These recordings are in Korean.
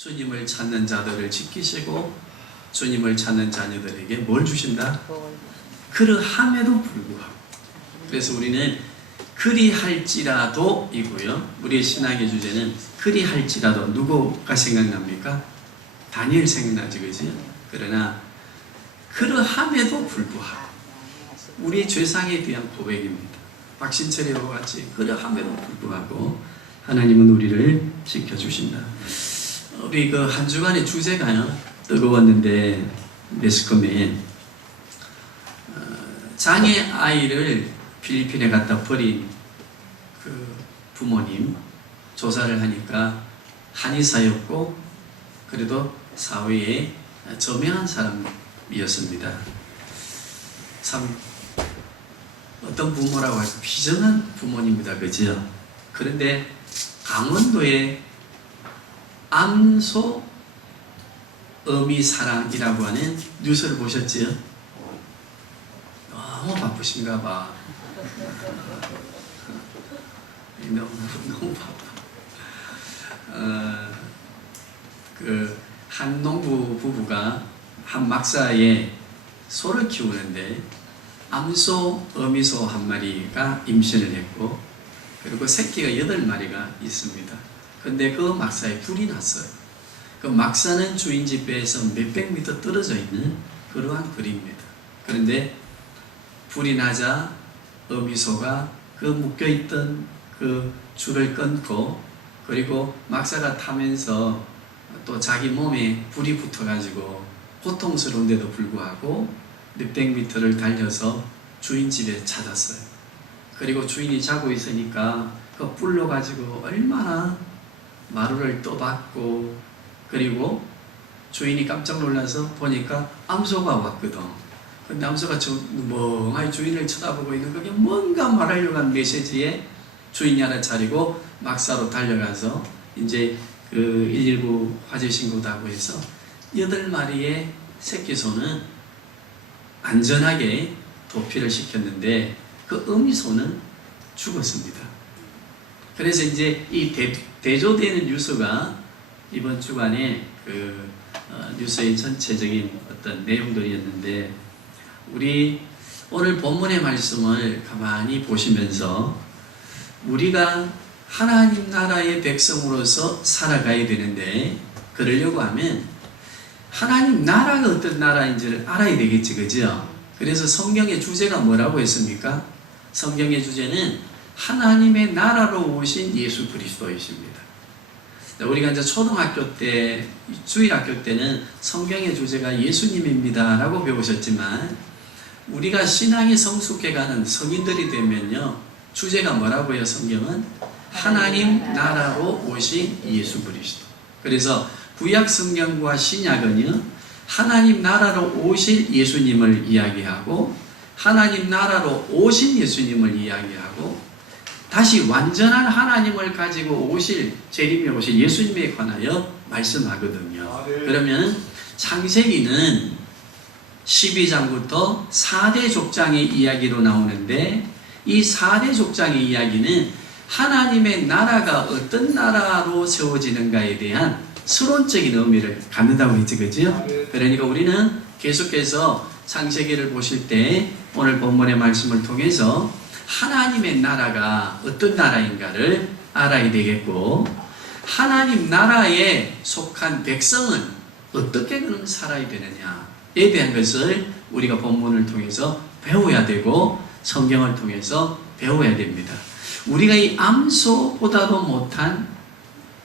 주님을 찾는 자들을 지키시고 주님을 찾는 자녀들에게 뭘 주신다? 그러함에도 불구하고. 그래서 우리는 그리할지라도 이고요. 우리의 신앙의 주제는 그리할지라도. 누구가 생각납니까? 다니엘 생각나지, 그지? 그러나 그러함에도 불구하고 우리 죄상에 대한 고백입니다. 박신철이와 같이 그러함에도 불구하고 하나님은 우리를 지켜주신다. 우리 그 한 주간의 주제가요, 뜨거웠는데 매스컴에 장애 아이를 필리핀에 갖다 버린 그 부모님 조사를 하니까 한의사였고 그래도 사회에 저명한 사람이었습니다. 참 어떤 부모라고 할까 비정한 부모님입니다. 그죠? 그런데 강원도에 암소 어미사랑이라고 하는 뉴스를 보셨지요? 너무 바쁘신가 봐. 너무 바빠. 한 농부 부부가 한 막사에 소를 키우는데 암소, 어미소 한 마리가 임신을 했고 그리고 새끼가 8마리가 있습니다. 근데 그 막사에 불이 났어요. 그 막사는 주인 집에서 몇백 미터 떨어져 있는 그러한 거리입니다. 그런데 불이 나자 어미소가 그 묶여있던 그 줄을 끊고 그리고 막사가 타면서 또 자기 몸에 불이 붙어가지고 고통스러운데도 불구하고 몇백 미터를 달려서 주인 집에 찾았어요. 그리고 주인이 자고 있으니까 그 불로 가지고 얼마나 마루를 떠받고 그리고 주인이 깜짝 놀라서 보니까 암소가 왔거든. 근데 암소가 멍하니 주인을 쳐다보고 있는 그게 뭔가 말하려고 한 메시지에 주인이 하나 차리고 막사로 달려가서 이제 그 119 화재 신고도 하고 해서 8마리의 새끼소는 안전하게 도피를 시켰는데 그 어미소는 죽었습니다. 그래서 이제 이 대조되는 뉴스가 이번 주간에 그 뉴스의 전체적인 어떤 내용들이었는데 우리 오늘 본문의 말씀을 가만히 보시면서 우리가 하나님 나라의 백성으로서 살아가야 되는데 그러려고 하면 하나님 나라가 어떤 나라인지를 알아야 되겠지, 그죠? 그래서 성경의 주제가 뭐라고 했습니까? 성경의 주제는 하나님의 나라로 오신 예수 그리스도이십니다. 우리가 이제 초등학교 때, 주일학교 때는 성경의 주제가 예수님입니다 라고 배우셨지만 우리가 신앙이 성숙해가는 성인들이 되면요 주제가 뭐라고요? 성경은 하나님 나라로 오신 예수 그리스도. 그래서 구약 성경과 신약은요 하나님 나라로 오실 예수님을 이야기하고 하나님 나라로 오신 예수님을 이야기하고 다시 완전한 하나님을 가지고 오실 재림에 오실 예수님에 관하여 말씀하거든요. 그러면 창세기는 12장부터 4대 족장의 이야기로 나오는데 이 4대 족장의 이야기는 하나님의 나라가 어떤 나라로 세워지는가에 대한 서론적인 의미를 갖는다고 했지, 그죠? 그러니까 우리는 계속해서 창세기를 보실 때 오늘 본문의 말씀을 통해서 하나님의 나라가 어떤 나라인가를 알아야 되겠고 하나님 나라에 속한 백성은 어떻게 그럼 살아야 되느냐에 대한 것을 우리가 본문을 통해서 배워야 되고 성경을 통해서 배워야 됩니다. 우리가 이 암소보다도 못한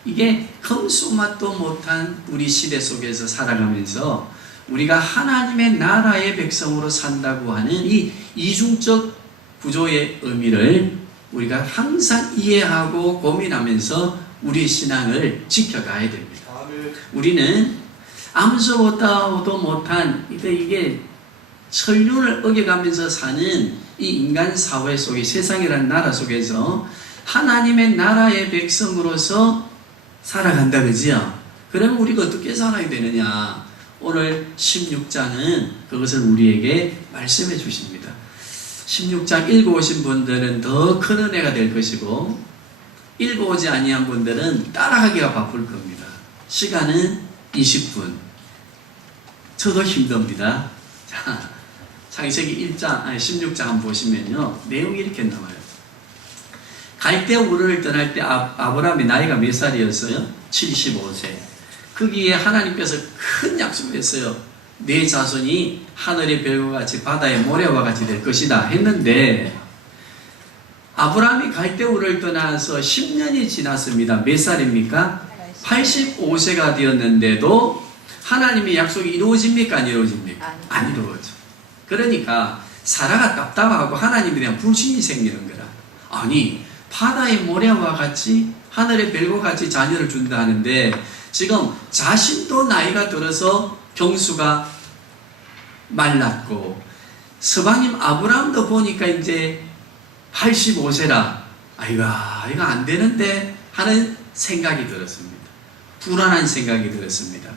이게 금수맛도 못한 우리 시대 속에서 살아가면서 우리가 하나님의 나라의 백성으로 산다고 하는 이 이중적 구조의 의미를 우리가 항상 이해하고 고민하면서 우리 신앙을 지켜가야 됩니다. 우리는 암소보다도 못한 이게 천륜을 어겨가면서 사는 이 인간 사회 속에 세상이라는 나라 속에서 하나님의 나라의 백성으로서 살아간다, 그지요? 그러면 우리가 어떻게 살아야 되느냐? 오늘 16장은 그것을 우리에게 말씀해 주십니다. 16장 읽어오신 분들은 더 큰 은혜가 될 것이고 읽어오지 아니한 분들은 따라가기가 바쁠 겁니다. 시간은 20분. 저도 힘듭니다. 자, 창세기 16장 한번 보시면요. 내용이 이렇게 나와요. 갈대 우르를 떠날 때 아브라함이 나이가 몇 살이었어요? 75세. 거기에 하나님께서 큰 약속을 했어요. 내 자손이 하늘의 별과 같이 바다의 모래와 같이 될 것이다 했는데 아브라함이 갈대 우르를 떠나서 10년이 지났습니다. 몇 살입니까? 85세가 되었는데도 하나님의 약속이 이루어집니까? 안 이루어집니까? 안 이루어져. 그러니까 사라가 답답하고 하나님에 대한 불신이 생기는 거라. 아니 바다의 모래와 같이 하늘의 별과 같이 자녀를 준다 하는데 지금 자신도 나이가 들어서 경수가 말랐고 서방님 아브라함도 보니까 이제 85세라 아이가 이거 안 되는데 하는 생각이 들었습니다. 불안한 생각이 들었습니다.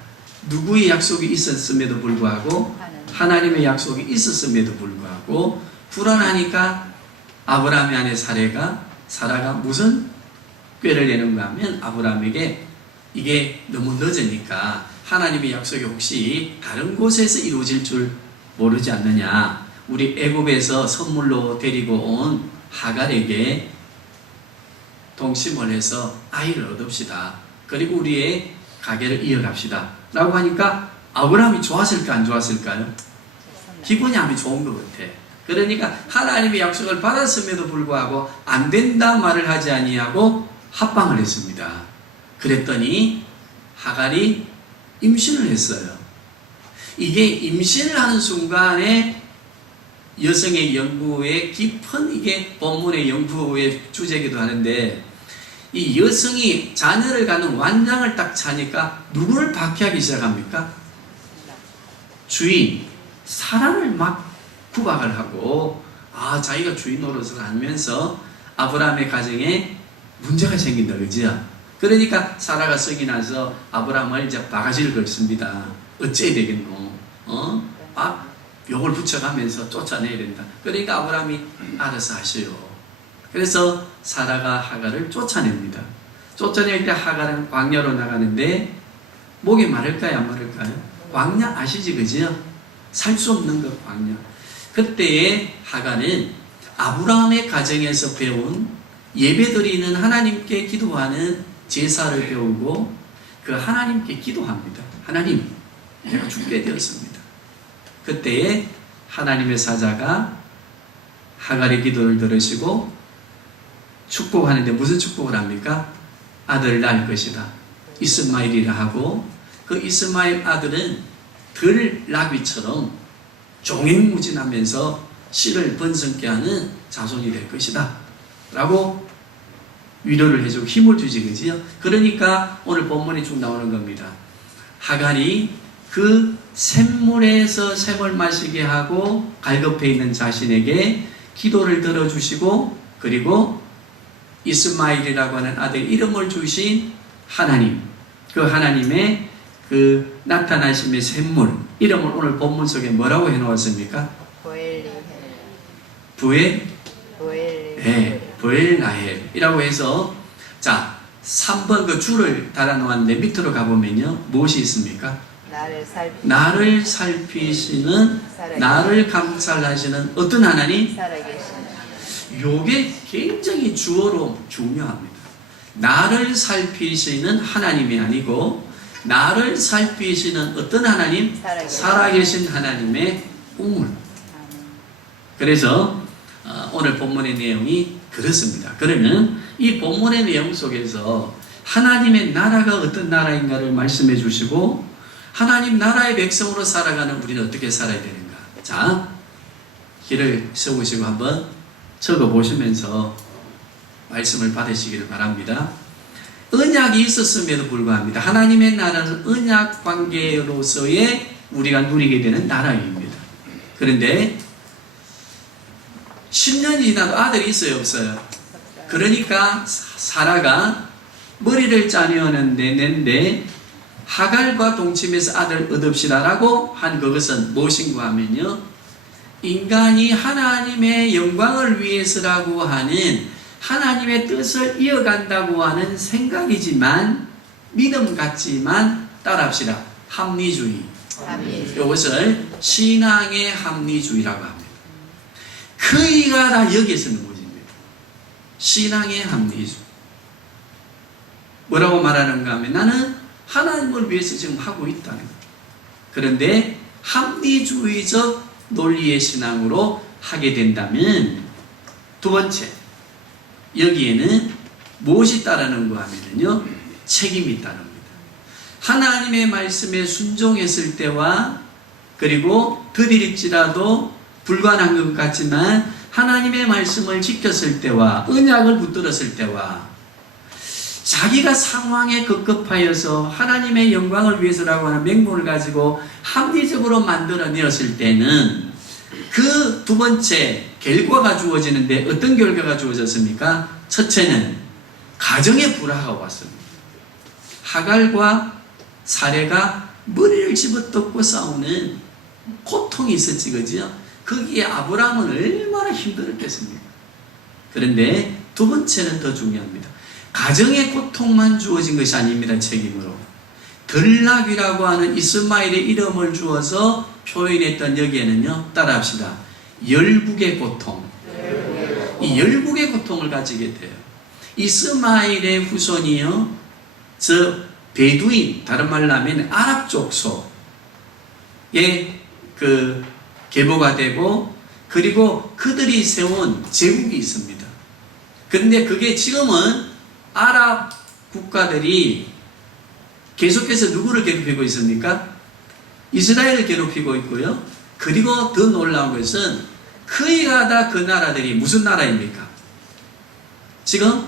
누구의 약속이 있었음에도 불구하고 하나님의 약속이 있었음에도 불구하고 불안하니까 아브라함의 아내 사라가 무슨 꾀를 내는가 하면 아브라함에게 이게 너무 늦으니까 하나님의 약속이 혹시 다른 곳에서 이루어질 줄 모르지 않느냐. 우리 애굽에서 선물로 데리고 온 하갈에게 동침을 해서 아이를 얻읍시다. 그리고 우리의 가게를 이어갑시다. 라고 하니까 아브라함이 좋았을까 안 좋았을까요? 기분이 아주 좋은 것 같아. 그러니까 하나님의 약속을 받았음에도 불구하고 안 된다 말을 하지 아니하고 합방을 했습니다. 그랬더니 하갈이 임신을 했어요. 이게 임신을 하는 순간에 여성의 연구의 깊은 이게 본문의 연구의 주제이기도 하는데 이 여성이 자녀를 갖는 완장을 딱 차니까 누구를 박해하기 시작합니까? 주인 사라를 막 구박을 하고 자기가 주인 노릇을 하면서 아브라함의 가정에 문제가 생긴다 그지요? 그러니까 사라가 성이 나서 아브라함을 이제 바가지를 걸습니다. 어째야 되겠노? 욕을 붙여가면서 쫓아내야 된다. 그러니까 아브라함이 알아서 하셔요. 그래서 사라가 하갈을 쫓아냅니다. 쫓아낼 때 하갈은 광야로 나가는데 목이 마를까요? 안 마를까요? 광야 아시지 그지요? 살 수 없는 것 광야. 그때의 하갈은 아브라함의 가정에서 배운 예배드리는 하나님께 기도하는 제사를 배우고 그 하나님께 기도합니다. 하나님, 내가 죽게 되었습니다. 그때에 하나님의 사자가 하갈의 기도를 들으시고 축복하는데 무슨 축복을 합니까? 아들을 낳을 것이다. 이스마엘이라 하고 그 이스마엘 아들은 들 나귀처럼 종횡무진하면서 씨를 번성케 하는 자손이 될 것이다. 라고 위로를 해주고 힘을 주지 그지요? 그러니까 오늘 본문에 쭉 나오는 겁니다. 하갈이 그 샘물에서 샘을 마시게 하고 갈급해 있는 자신에게 기도를 들어주시고 그리고 이스마엘이라고 하는 아들 이름을 주신 하나님, 그 하나님의 그 나타나심의 샘물 이름을 오늘 본문 속에 뭐라고 해놓았습니까? 부엘라헬이라고 해서 자 3번 그 줄을 달아놓았는데 밑으로 가보면요 무엇이 있습니까? 나를 살피시는 나를 감찰하시는 어떤 하나님? 요게 굉장히 주어로 중요합니다. 나를 살피시는 하나님이 아니고 나를 살피시는 어떤 하나님? 살아계신 하나님의 우물. 그래서 오늘 본문의 내용이 그렇습니다. 그러면 이 본문의 내용 속에서 하나님의 나라가 어떤 나라인가를 말씀해 주시고 하나님 나라의 백성으로 살아가는 우리는 어떻게 살아야 되는가. 자, 길을 세우시고 한번 적어보시면서 말씀을 받으시기를 바랍니다. 언약이 있었음에도 불구합니다. 하나님의 나라는 언약 관계로서의 우리가 누리게 되는 나라입니다. 그런데 10년이 지나도 아들이 있어요 없어요? 그러니까 사라가 머리를 짜내었는데 하갈과 동침해서 아들 얻읍시다라고 한 그것은 무엇인가 하면요 인간이 하나님의 영광을 위해서라고 하는 하나님의 뜻을 이어간다고 하는 생각이지만 믿음 같지만 따라합시다. 합리주의. 아멘. 이것을 신앙의 합리주의라고 합니다. 그이가 다 여기에 있는 것입니다. 신앙의 합리주의. 뭐라고 말하는가 하면 나는 하나님을 위해서 지금 하고 있다는 거예요. 그런데 합리주의적 논리의 신앙으로 하게 된다면 두 번째, 여기에는 무엇이 따르는가 하면요, 책임이 있다는 겁니다. 하나님의 말씀에 순종했을 때와 그리고 더딜지라도 불가능한 것 같지만 하나님의 말씀을 지켰을 때와 언약을 붙들었을 때와 자기가 상황에 급급하여서 하나님의 영광을 위해서라고 하는 맹목을 가지고 합리적으로 만들어내었을 때는 그 두 번째 결과가 주어지는데 어떤 결과가 주어졌습니까? 첫째는 가정의 불화가 왔습니다. 하갈과 사레가 머리를 집어뜯고 싸우는 고통이 있었지, 그죠? 거기에 아브라함은 얼마나 힘들었겠습니까? 그런데 두 번째는 더 중요합니다. 가정의 고통만 주어진 것이 아닙니다. 책임으로. 들락이라고 하는 이스마엘의 이름을 주어서 표현했던 여기에는요, 따라합시다. 열국의 고통. 이 열국의 고통을 가지게 돼요. 이스마엘의 후손이요, 저 베두인, 다른 말로 하면 아랍 족속의 그 계보가 되고, 그리고 그들이 세운 제국이 있습니다. 그런데 그게 지금은 아랍 국가들이 계속해서 누구를 괴롭히고 있습니까? 이스라엘을 괴롭히고 있고요. 그리고 더 놀라운 것은 그이가 다 그 나라들이 무슨 나라입니까? 지금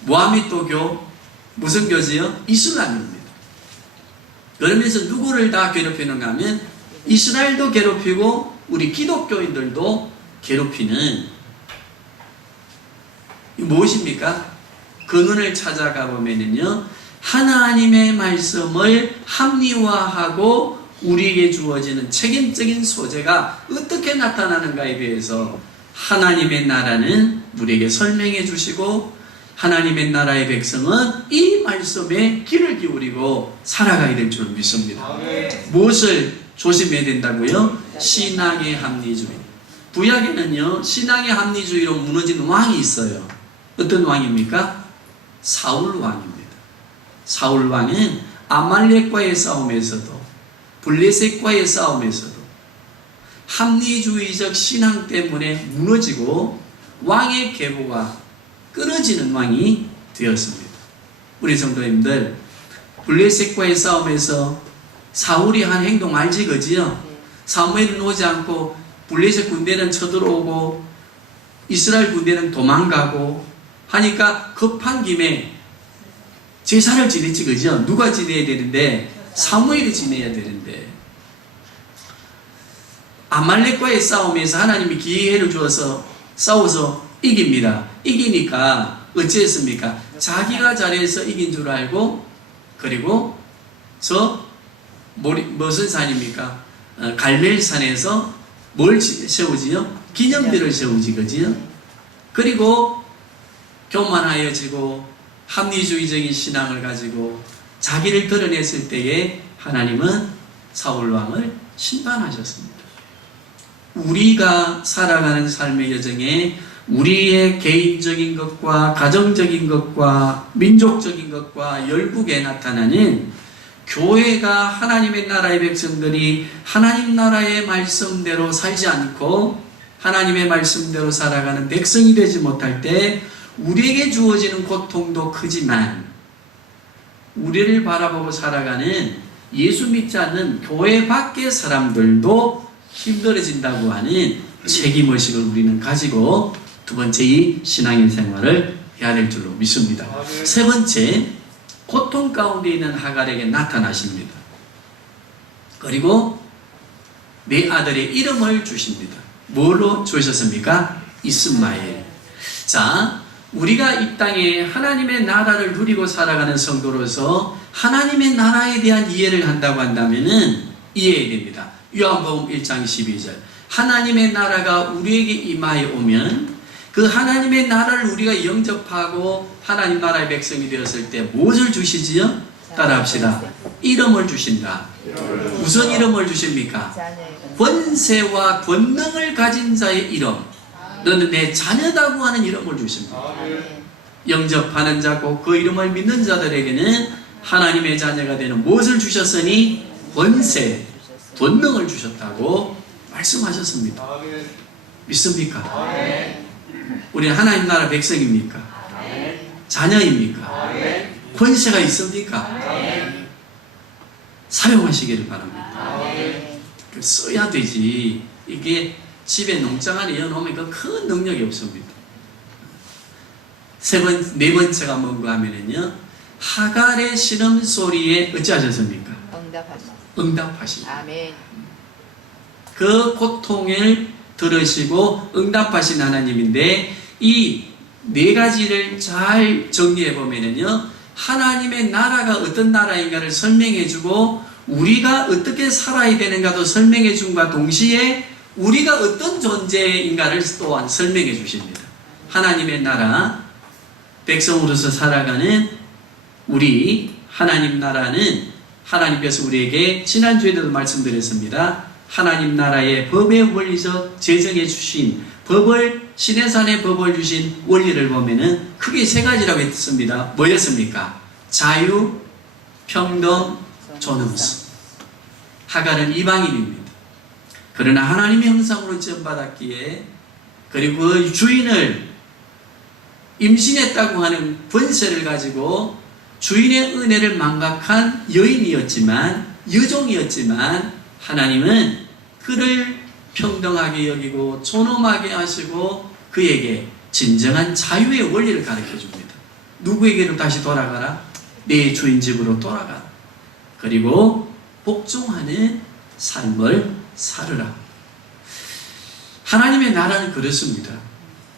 모하메도교 무슨 교지요? 이슬람입니다. 그러면서 누구를 다 괴롭히는가 하면 이스라엘도 괴롭히고 우리 기독교인들도 괴롭히는 무엇입니까? 근원을 찾아가 보면은요, 하나님의 말씀을 합리화하고 우리에게 주어지는 책임적인 소재가 어떻게 나타나는가에 대해서 하나님의 나라는 우리에게 설명해 주시고, 하나님의 나라의 백성은 이 말씀에 귀를 기울이고 살아가야 될 줄 믿습니다. 무엇을 조심해야 된다고요? 신앙의 합리주의. 구약에는요, 신앙의 합리주의로 무너진 왕이 있어요. 어떤 왕입니까? 사울 왕입니다. 사울 왕은 아말렉과의 싸움에서도 블레셋과의 싸움에서도 합리주의적 신앙 때문에 무너지고 왕의 계보가 끊어지는 왕이 되었습니다. 우리 성도님들, 블레셋과의 싸움에서 사울이 한 행동 알지, 그지요? 사무엘은 오지 않고 블레셋 군대는 쳐들어오고 이스라엘 군대는 도망가고 하니까 급한 김에 제사를 지냈지, 그죠? 누가 지내야 되는데? 사무엘이 지내야 되는데, 아말렉과의 싸움에서 하나님이 기회를 주어서 싸워서 이깁니다. 이기니까 어찌했습니까? 자기가 잘해서 이긴 줄 알고, 그리고 무슨 산입니까? 갈멜산에서 뭘 세우지요? 기념비를 세우지, 그지요? 그리고 교만하여지고 합리주의적인 신앙을 가지고 자기를 드러냈을 때에 하나님은 사울왕을 심판하셨습니다. 우리가 살아가는 삶의 여정에 우리의 개인적인 것과 가정적인 것과 민족적인 것과 열국에 나타나는 교회가 하나님의 나라의 백성들이 하나님 나라의 말씀대로 살지 않고 하나님의 말씀대로 살아가는 백성이 되지 못할 때 우리에게 주어지는 고통도 크지만 우리를 바라보고 살아가는 예수 믿지 않는 교회 밖의 사람들도 힘들어진다고 하는 책임의식을 우리는 가지고 두 번째 이 신앙인 생활을 해야 될 줄로 믿습니다. 세 번째, 고통 가운데 있는 하갈에게 나타나십니다. 그리고 네 아들의 이름을 주십니다. 뭐로 주셨습니까? 이스마엘. 자, 우리가 이 땅에 하나님의 나라를 누리고 살아가는 성도로서 하나님의 나라에 대한 이해를 한다고 한다면은 이해해야 됩니다. 요한복음 1장 12절. 하나님의 나라가 우리에게 임하여 오면 그 하나님의 나라를 우리가 영접하고 하나님 나라의 백성이 되었을 때 무엇을 주시지요? 따라합시다. 이름을 주신다. 무슨 이름을 주십니까? 권세와 권능을 가진 자의 이름. 너는 내 자녀다고 하는 이름을 주십니다. 영접하는 자고 그 이름을 믿는 자들에게는 하나님의 자녀가 되는 무엇을 주셨으니? 권세, 권능을 주셨다고 말씀하셨습니다. 믿습니까? 우리는 하나님 나라 백성입니까? 자녀입니까? 권세가 있습니까? 사용하시기를 바랍니다. 써야 되지. 이게 집에 농장 안에 이어놓으면 그 큰 능력이 없습니다. 네 번째가 뭔가 하면은요, 하갈의 신음소리에 어찌하셨습니까? 응답하시고. 아멘. 그 고통을 들으시고 응답하신 하나님인데, 이 네 가지를 잘 정리해 보면은요, 하나님의 나라가 어떤 나라인가를 설명해 주고 우리가 어떻게 살아야 되는가도 설명해 줌과 동시에 우리가 어떤 존재인가를 또한 설명해 주십니다. 하나님의 나라, 백성으로서 살아가는 우리 하나님 나라는 하나님께서 우리에게 지난주에도 말씀드렸습니다. 하나님 나라의 법의 원리적 제정해 주신 법을, 시내산의 법을 주신 원리를 보면은 크게 세 가지라고 했습니다. 뭐였습니까? 자유, 평등, 존엄성. 하갈은 이방인입니다. 그러나 하나님의 형상으로 지음받았기에, 그리고 그 주인을 임신했다고 하는 권세를 가지고 주인의 은혜를 망각한 여인이었지만, 여종이었지만 하나님은 그를 평등하게 여기고 존엄하게 하시고 그에게 진정한 자유의 원리를 가르쳐 줍니다. 누구에게로 다시 돌아가라? 내 주인 집으로 돌아가라. 그리고 복종하는 삶을 살으라. 하나님의 나라는 그렇습니다.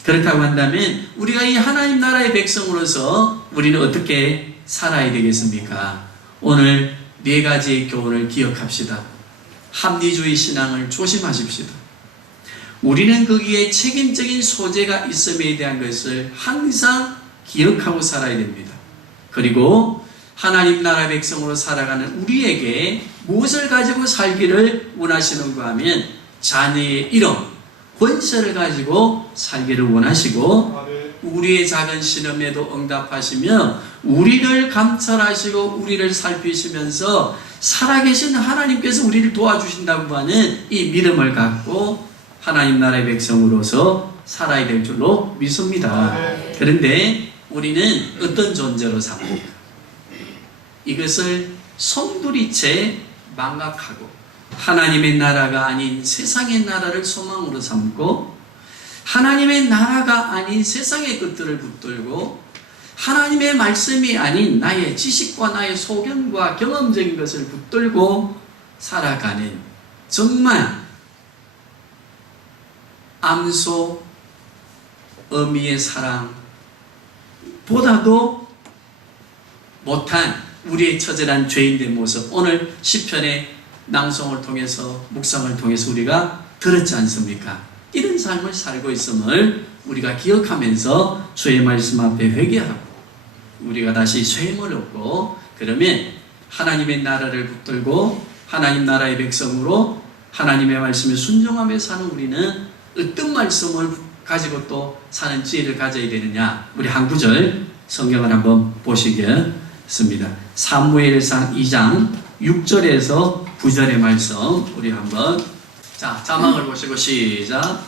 그렇다고 한다면 우리가 이 하나님 나라의 백성으로서 우리는 어떻게 살아야 되겠습니까? 오늘 네 가지의 교훈을 기억합시다. 합리주의 신앙을 조심하십시다. 우리는 거기에 책임적인 소재가 있음에 대한 것을 항상 기억하고 살아야 됩니다. 그리고 하나님 나라 백성으로 살아가는 우리에게 무엇을 가지고 살기를 원하시는가 하면 자녀의 이름, 권세를 가지고 살기를 원하시고 우리의 작은 신음에도 응답하시며 우리를 감찰하시고 우리를 살피시면서 살아계신 하나님께서 우리를 도와주신다고 하는 이 믿음을 갖고 하나님 나라의 백성으로서 살아야 될 줄로 믿습니다. 그런데 우리는 어떤 존재로 삽니까? 이것을 송두리째 망각하고 하나님의 나라가 아닌 세상의 나라를 소망으로 삼고 하나님의 나라가 아닌 세상의 것들을 붙들고 하나님의 말씀이 아닌 나의 지식과 나의 소견과 경험적인 것을 붙들고 살아가는 정말 암소 어미의 사랑보다도 못한 우리의 처절한 죄인된 모습, 오늘 시편의 낭송을 통해서 묵상을 통해서 우리가 들었지 않습니까? 이런 삶을 살고 있음을 우리가 기억하면서 주의 말씀 앞에 회개하고 우리가 다시 쇠임을 얻고 그러면 하나님의 나라를 붙들고 하나님 나라의 백성으로 하나님의 말씀에 순종하며 사는 우리는 어떤 말씀을 가지고 또 사는 지혜를 가져야 되느냐, 우리 한 구절 성경을 한번 보시겠습니다. 사무엘상 2장 6절에서 9절의 말씀 우리 한번 자막을 보시고 시작.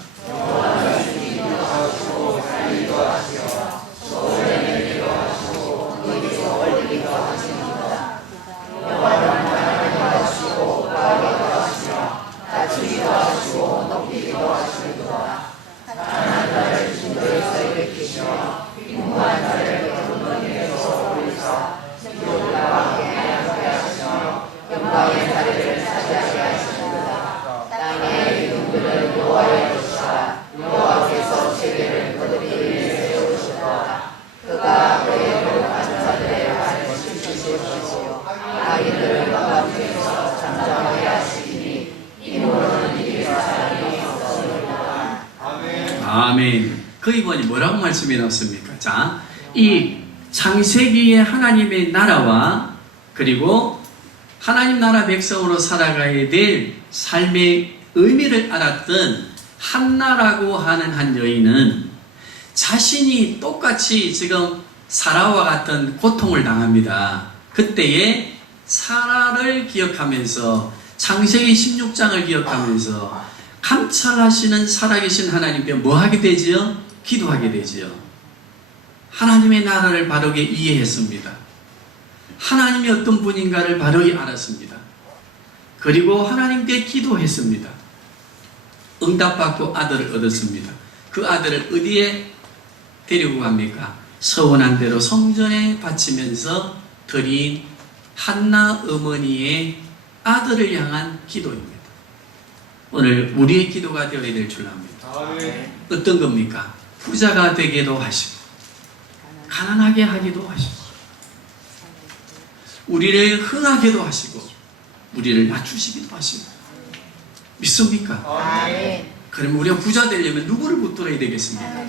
아멘. 거기 보니 뭐라고 말씀해 놨습니까? 자, 이 창세기의 하나님의 나라와 그리고 하나님 나라 백성으로 살아가야 될 삶의 의미를 알았던 한나라고 하는 한 여인은 자신이 똑같이 지금 사라와 같은 고통을 당합니다. 그때에 사라를 기억하면서 창세기 16장을 기억하면서 감찰하시는 살아계신 하나님께 뭐 하게 되지요? 기도하게 되지요. 하나님의 나라를 바르게 이해했습니다. 하나님이 어떤 분인가를 바르게 알았습니다. 그리고 하나님께 기도했습니다. 응답받고 아들을 얻었습니다. 그 아들을 어디에 데리고 갑니까? 서원한 대로 성전에 바치면서 드린 한나 어머니의 아들을 향한 기도입니다. 오늘 우리의 기도가 되어야 될 줄 압니다. 어떤 겁니까? 부자가 되게도 하시고 가난하게 하기도 하시고 우리를 흥하게도 하시고 우리를 낮추시기도 하시고 믿습니까? 그럼 우리가 부자 되려면 누구를 붙들어야 되겠습니까?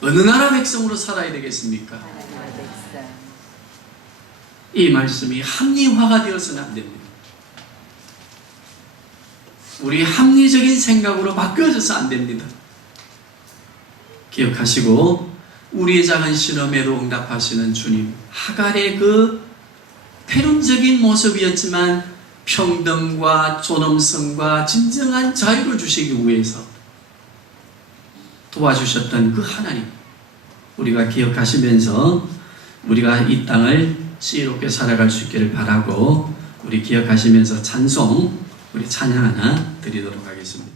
어느 나라 백성으로 살아야 되겠습니까? 이 말씀이 합리화가 되어서는 안 됩니다. 우리 합리적인 생각으로 바뀌어져서 안 됩니다. 기억하시고 우리의 작은 신음에도 응답하시는 주님, 하갈의 그 패륜적인 모습이었지만 평등과 존엄성과 진정한 자유를 주시기 위해서 도와주셨던 그 하나님, 우리가 기억하시면서 우리가 이 땅을 지혜롭게 살아갈 수 있기를 바라고 우리 기억하시면서 찬송, 우리 찬양 하나 드리도록 하겠습니다.